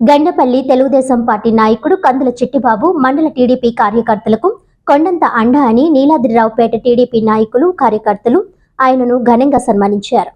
Gandapalli Telugu Desam party నాయకుడు కందుల చిట్టిబాబు మండల TDP కార్యకర్తలకు కొండంత అండ అని నీలాద్రిరావుపేట టీడీపీ నాయకులు కార్యకర్తలు ఆయనను ఘనంగా సన్మానించారు.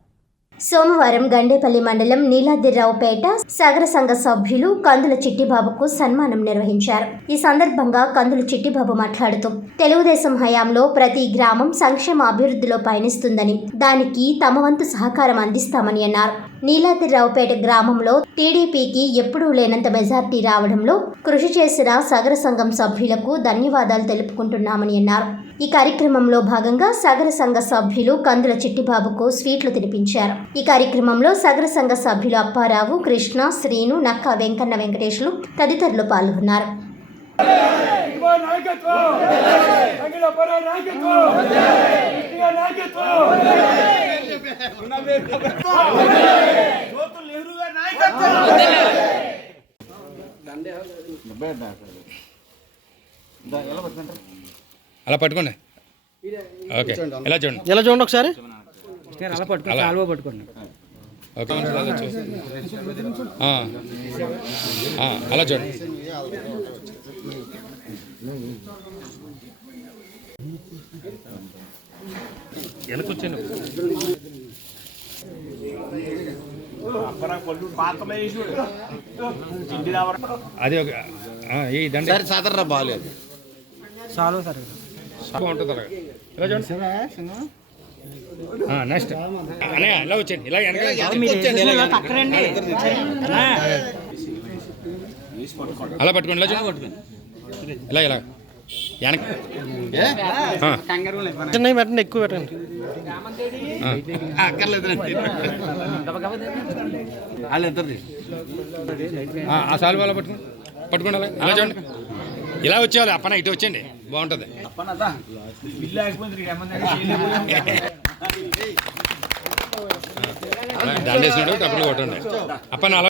సోమవారం గండేపల్లి మండలం నీలాద్రిరావుపేట సగర సంఘ సభ్యులు కందుల చిట్టిబాబుకు సన్మానం నిర్వహించారు. ఈ సందర్భంగా కందుల చిట్టిబాబు మాట్లాడుతూ తెలుగుదేశం హయాంలో ప్రతి గ్రామం సంక్షేమ అభివృద్ధిలో పయనిస్తుందని దానికి తమ వంతు సహకారం అందిస్తామని అన్నారు. నీలాద్రిరావుపేట గ్రామంలో టీడీపీకి ఎప్పుడూ లేనంత మెజార్టీ రావడంలో కృషి చేసిన సగర సంఘం సభ్యులకు ధన్యవాదాలు తెలుపుకుంటున్నామని అన్నారు ఈ కార్యక్రమంలో భాగంగా సగర సంఘ సభ్యులు కందుల చిట్టిబాబుకు స్వీట్లు తినిపించారు ఈ కార్యక్రమంలో సగర సంఘ సభ్యులు అప్పారావు కృష్ణ శ్రీను నక్క వెంకన్న వెంకటేశ్వరు తదితరులు పాల్గొన్నారు నాయకత్వం నెహ్రూ గారి నాయకత్వం అలా పట్టుకోండి. ఓకే. ఎలా చూడండి? ఎలా చూడండి ఒకసారి? అలా పట్టుకోండి కాలువ పట్టుకోండి ఓకే. అలా చూ- ఆ. ఆ, అలా చూడండి. వెనకొచ్చాను అది ఒక ఆ, ఈ దండ సరే సదర్రా బాగాలేదు చాలు సార్. అలాగా ఇలా చూడండి. నెక్స్ట్ ఇలా వచ్చేయండి ఇలా అలా పట్టుకోండి ఇలా చూడండి. ఇలా ఇలా. వెనక చిన్నవి పెట్టండి. ఆ. సాల్వ్ అలా పట్టుకోండి పట్టుకోండి అలా ఇలా చూడండి. ఇలా వచ్చేవాళ్ళు అప్పన ఇటు వచ్చేయండి. బాగుంటుంది. బిల్లు ఆగిపోయింది దండేసినాడు డబ్బులు కొట్టండి. అప్పన అలా